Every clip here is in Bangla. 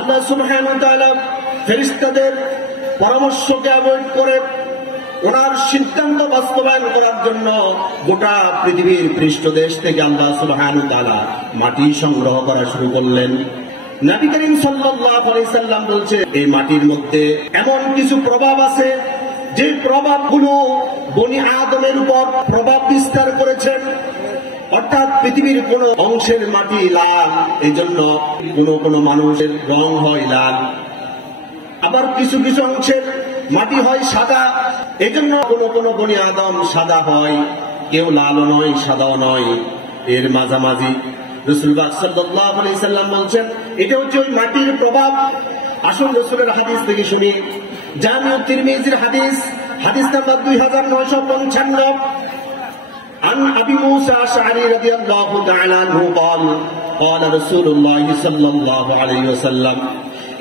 আল্লাহ সুবহানাহু ওয়া তাআলা ফেরেশতাদের পরামর্শকে অ্যাভয়েড করে ওনার সিদ্ধান্ত বাস্তবায়ন করার জন্য গোটা পৃথিবীর পৃষ্ঠদেশ থেকে আল্লাহ সুবহানাহু ওয়া তাআলা মাটি সংগ্রহ করা শুরু করলেন। নবী করিম সাল্লাল্লাহু আলাইহি সাল্লাম বলছে, এই মাটির মধ্যে এমন কিছু প্রভাব আছে যে প্রভাবগুলো বনি আদমের উপর প্রভাব বিস্তার করেছেন। অর্থাৎ পৃথিবীর কোন অংশের মাটি লাল, এই জন্য কোন মানুষের রং হয় লাল, আবার কিছু কিছু অংশের মাটি হয় সাদা, এই জন্য কোন বনি আদম সাদা হয়, কেউ লালও নয় সাদাও নয়, এর মাঝামাঝি। রাসূলুল্লাহ সাল্লাল্লাহু আলাইহি সাল্লাম বলছেন এটা হচ্ছে ওই মাটির প্রভাব। আসল রাসূলের হাদিস থেকে শুনি, জামিউ তিরমিজির হাদিস নাম্বার 2955। عن أبي موسى الأشعري رضي الله تعالى عنه قال قال رسول الله صلى الله عليه وسلم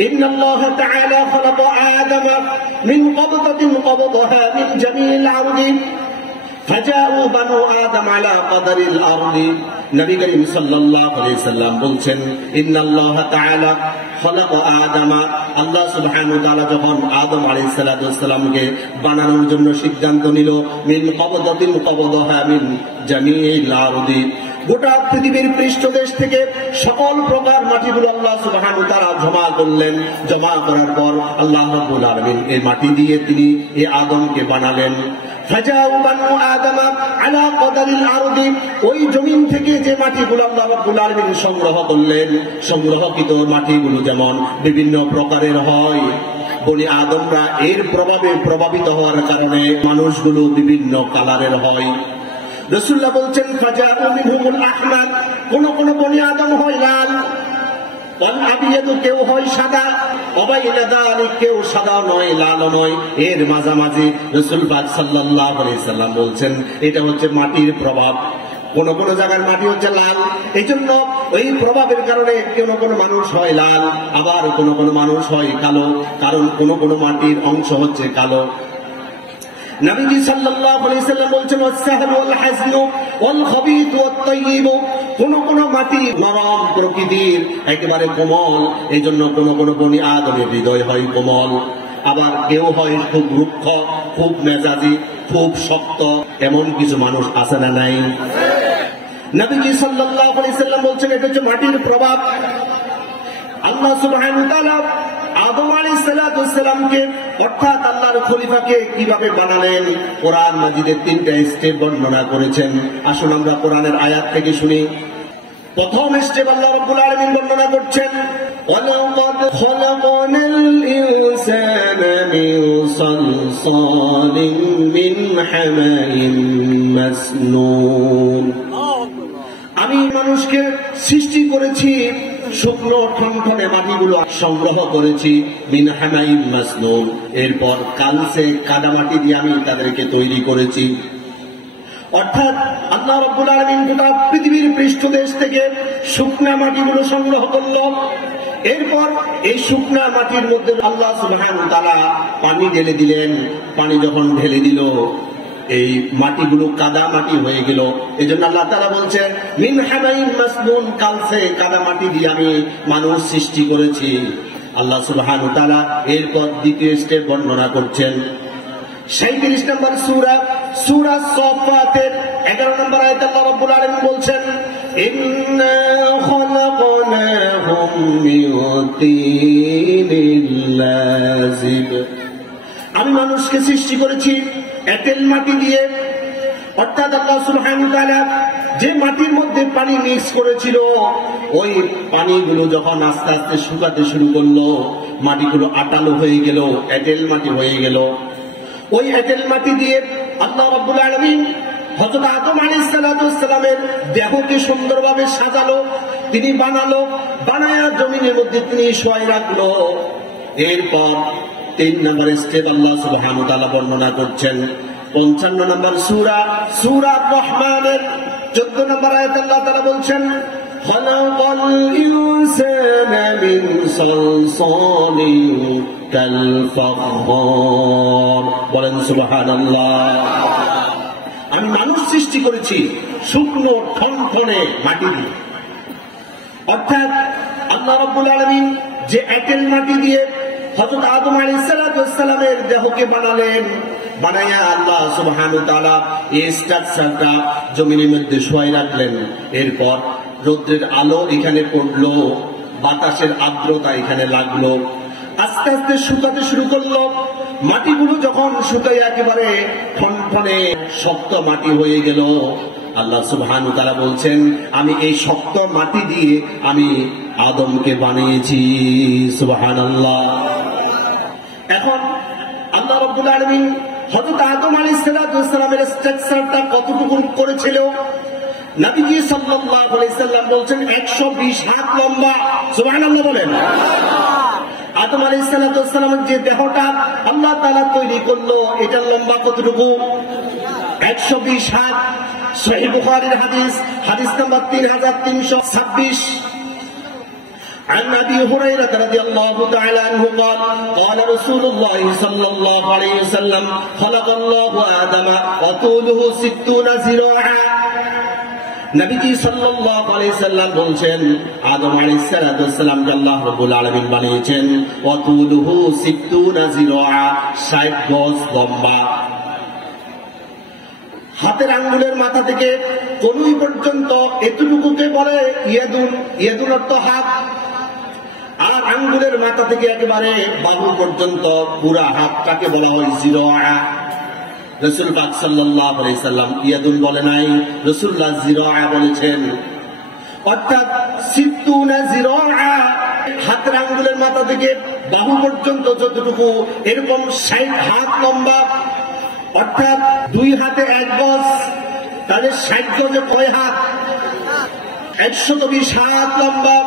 إن الله تعالى خلق آدم من قبضة قبضها من جميع الأرض فجاءوا بنو آدم على قدر الأرض। নবী করিম সাল্লাল্লাহু আলাইহি সাল্লাম বলছেন, ইন্নাল্লাহ তাআলা খালাকা আদামা, আল্লাহ সুবহানাহু ওয়া তাআলা যখন আদম আলাইহিস সালাতু ওয়াস সালামকে বানানোর জন্য সিদ্ধান্ত নিল, মিন কবদাতিন কবদাহা মিন জামিইল আরদি, গোটা পৃথিবীর পৃষ্ঠদেশ থেকে সকল প্রকার মাটিগুলো আল্লাহ সুবহানাহু ওয়া তাআলা জমা করলেন। জমা করার পর আল্লাহ রাব্বুল আলামিন এই মাটি দিয়ে তিনি এই আদমকে বানালেন। ফাজাউ বানু আদম আলা কদারিল আরদি, ওই জমিন থেকে যে মাটিগুলো আল্লাহ রাব্বুল আলামিন সংগ্রহ করলেন, সংগ্রহকৃত মাটিগুলো যেমন বিভিন্ন প্রকারের হয়, বনি আদমরা এর প্রভাবে প্রভাবিত হওয়ার কারণে মানুষগুলো বিভিন্ন কালারের হয়। রাসূলুল্লাহ বলছেন, ফাজাউ মিনহুমুল আহমার, কোন বনি আদম হয় লাল, ওয়াল আবিয়াদু, কেউ হয় সাদা, ওয়াবাইনা যালিক, কেউ সাদা নয় লাল নয়, এর মাঝামাঝি। রাসূল পাক সাল্লাল্লাহু আলাইহি সাল্লাম বলছেন এটা হচ্ছে মাটির প্রভাব। কোন জায়গার মাটি হচ্ছে লাল, এই জন্য ওই প্রভাবের কারণে কোন মানুষ হয় লাল, আবার কোন মানুষ হয় কালো, কারণ কোন মাটির অংশ হচ্ছে কালো। নবীজি সাল্লাল্লাহু আলাইহি সাল্লাম বলছেন, ওয়াস-সাহলু ওয়াল হাজনু ওয়াল খাবীথু ওয়াত তাইয়্যিবু, কোন মাটি নরম প্রকৃতির, একেবারে কোমল, এই জন্য কোন বনি আদমের হৃদয় হয় কোমল, আবার কেউ হয় খুব রুক্ষ, খুব মেজাজি, খুব শক্ত, এমন কিছু মানুষ আছে না নাই? নবীজি সাল্লাল্লাহু আলাইহি সাল্লাম বলছেন এটা হচ্ছে মাটির প্রভাব। আল্লাহ সুবহানাহু ওয়া তাআলা আদম আলাইহিস সালাতু ওয়াস সালামকে, অর্থাৎ আল্লাহর খলিফাকে কিভাবে বানালেন কোরআন মাজিদের 3টা স্টেপ বর্ণনা করেছেন। আসুন আমরা কোরআনের আয়াত থেকে শুনি। প্রথম স্টেপ আল্লাহ রাব্বুল আলামিন বর্ণনা করছেন, ওয়ালাকাদ খালাকনাল ইনসানা মিন সালসালিন মিন হামাইন মাসনুন, আমি মানুষকে সৃষ্টি করেছি শুকনো ঠনঠনে মাটিগুলো সংগ্রহ করেছি, মিন হামাইন মাসনুন, এরপর কালসে কাদামাটি দিয়ে আমি তাদেরকে তৈরি করেছি। অর্থাৎ আল্লাহ রাব্বুল আলামিন গোটা পৃথিবীর পৃষ্ঠদেশ থেকে শুকনা মাটিগুলো সংগ্রহ করল, এরপর এই শুকনা মাটির মধ্যে আল্লাহ সুবহানাহু ওয়া তাআলা পানি ঢেলে দিলেন। পানি যখন ঢেলে দিল, এই মাটিগুলো কাদা মাটি হয়ে গেল। এই জন্য আল্লাহ তাআলা বলছেন, মিন হামাইন মাসনুন, কালসে কাদা মাটি দিয়ে আমি মানুষ সৃষ্টি করেছি। আল্লাহ সুবহানাহু ওয়া তাআলা এরপর দ্বিতীয় স্টেপ বর্ণনা করছেন। 37 নম্বর সূরা সাফফাতের 11 নম্বর আয়াতে আল্লাহ রাব্বুল আলামিন বলছেন, ইন্না খালাকনাহুম মিন তিনিল লাযিব, আমি মানুষকে সৃষ্টি করেছি এঁটেল মাটি দিয়ে। অর্থাৎ আল্লাহ সুবহানাহু ওয়া তাআলা যে মাটির মধ্যে পানি মিক্স করেছিল, ওই পানিগুলো যখন আস্তে আস্তে শুকাতে শুরু করলো, মাটিগুলো আটালো হয়ে গেল, এঁটেল মাটি হয়ে গেল। ওই এঁটেল মাটি দিয়ে আল্লাহ রাব্বুল আলামিন হযরত আদম আলাইহিস সালাতু ওয়াস সালামের দেহকে সুন্দরভাবে সাজালো, তিনি বানালো, বানায়া জমিনের মধ্যে তিনি শোয়াই রাখলো। এরপর 3 নম্বর স্টেপ আল্লাহ সুবহানাহু ওয়া তাআলা বর্ণনা করছেন। 55 নম্বর সূরা রহমানের 14 নম্বর আয়াতে আল্লাহ তাআলা বলছেন, খালাকাল ইনসানা মিন সালসালিন কাল ফাখর, বলেন সুবহানাল্লাহ। আমি মানুষ সৃষ্টি করেছি শুকনো ঠনঠনে মাটি দিয়ে। অর্থাৎ আল্লাহ রাব্বুল আলামিন যে এঁটেল মাটি দিয়ে হযরত আদম আলাইহিস সালামের দেহকে বানালেন, বানায়া আল্লাহ সুবহানাহু ওয়া তাআলা এই স্ট্রাকচারটা জমিনের মধ্যে শোয়াই রাখলেন। এরপর রৌদ্রের আলো এখানে পড়লো, বাতাসের আর্দ্রতা এখানে লাগলো, আস্তে আস্তে শুকাতে শুরু করলো। মাটিগুলো যখন শুকাই একেবারে ঠনঠনে শক্ত মাটি হয়ে গেল, আল্লাহ সুবহানাহু ওয়া তাআলা বলছেন, আমি এই শক্ত মাটি দিয়ে আমি আদমকে বানিয়েছি। সুবহানাল্লাহ। এখন আল্লাহ রাব্বুল আলামিন হযরত আদম আলাইহিস সালামের স্ট্রাকচারটা কতটুকু করেছিল? নবীজি সাল্লাল্লাহু আলাইহি সাল্লাম বলছেন 120 হাত লম্বা। সুবহানাল্লাহ বলেন। আদম আলাইহিস সালামের যে দেহটা আল্লাহ তাআলা তৈরি করলো, এটার লম্বা কতটুকু? 120 হাত। সহিহ বুখারীর হাদিস, হাদিস নাম্বার 3326। عن أبي هريرة رضي الله تعالى عنه قال قال رسول الله صلى الله عليه وسلم خلق الله آدم وطوله 60 ذراعا। নবীজি সাল্লাল্লাহু আলাইহি সাল্লাম বলছেন, আদম আলাইহিস সালামকে আল্লাহ রাব্বুল আলামিন বানিয়েছেন ওয়াতুলুহু 60 যিরাআ, 60 গজ লম্বা। হাতের আঙ্গুলের মাথা থেকে কনুই পর্যন্ত এতটুকুকে বলে ইয়াদুন। ইয়াদুন অর্থ হাত, আর আঙ্গুলের মাথা থেকে একেবারে বাহু পর্যন্ত পুরা হাতটাকে বলা হয় যিরাআ। রাসূল পাক সাল্লাল্লাহু আলাইহি সাল্লাম ইয়াদুন বলে নাই, রাসূলুল্লাহ যিরাআ বলেছেন। অর্থাৎ 60 যিরাআ, হাতের আঙ্গুলের মাথা থেকে বাহু পর্যন্ত যতটুকু, এরকম 60 হাত লম্বা। অর্থাৎ 2 হাতে 1 গজ, তাহলে 60 গজে কয় হাত? 120 হাত লম্বা,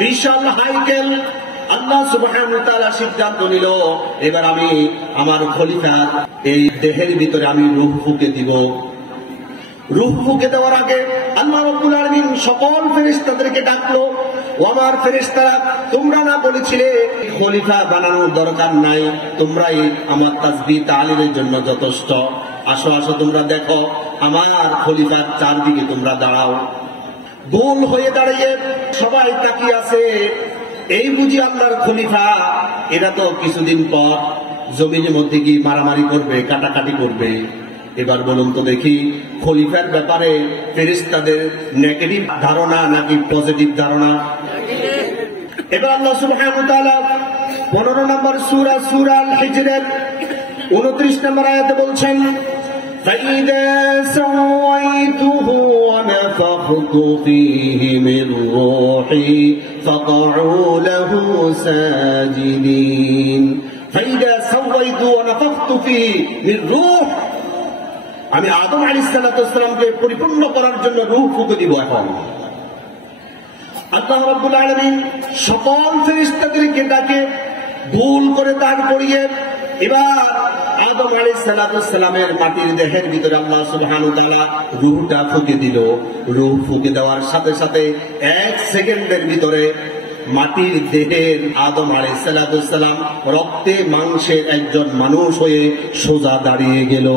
বিশাল হাইকেল। আল্লাহ সুবহানাহু ওয়া তাআলা সিদ্ধান্ত নিল, এবার আমি আমার খলিফা এই দেহের ভিতরে আমি রূহ ফুঁকে দিব। রূহ ফুঁকে দেওয়ার আগে আল্লাহ রাব্বুল আলামিন সকল ফেরেশতাদেরকে ডাকলো, ও আমার ফেরেশতারা, তোমরা না বলেছিলে খলিফা বানানোর দরকার নাই, তোমরাই আমার তাসবিহ তাহলিলের জন্য যথেষ্ট। আসো আসো, তোমরা দেখো আমার খলিফার চারদিকে তোমরা দাঁড়াও। গোল হয়ে দাঁড়িয়ে সবাই তাকিয়ে আছে, এই বুঝি আল্লাহর খলিফা। এরা তো কিছুদিন পর জমিনের মধ্যে কি মারামারি করবে, কাটাকাটি করবে। এবার বলুন তো দেখি, খলিফার ব্যাপারে ফেরেশতাদের নেগেটিভ ধারণা নাকি পজিটিভ ধারণা? এবার আল্লাহ সুবহানাহু ওয়া তাআলা 15 নম্বর সূরা আল হিজরের 29 নম্বর আয়াতে বলছেন, فَإِذَا سَوَّيْتُهُ وَنَفَخْتُ فِيهِ مِنْ رُوحِي فَقَعُوا لَهُ سَاجِدِينَ। فَإِذَا سَوَّيْتُ وَنَفَخْتُ فِيهِ مِنْ رُوحِي, আমি আদম আলাইহিস সালামকে পরিপূর্ণ করার জন্য রূহ ফুঁকে দিব। এখন আল্লাহ রাব্বুল আলামিন সকল ফেরেশতাদেরকে ডাকে, ভুল করে দাঁড় করিয়ে এবার আদম আলাইহিস সালামের মাটির দেহের ভিতরে আল্লাহ সুবহানাহু ওয়া তাআলা রূহটা ফুঁকে দিল। রূহ ফুঁকে দেওয়ার সাথে সাথে 1 সেকেন্ডের ভিতরে মাটির দেহের আদম আলাইহিস সালাম রক্তে মাংসের একজন মানুষ হয়ে সোজা দাঁড়িয়ে গেল।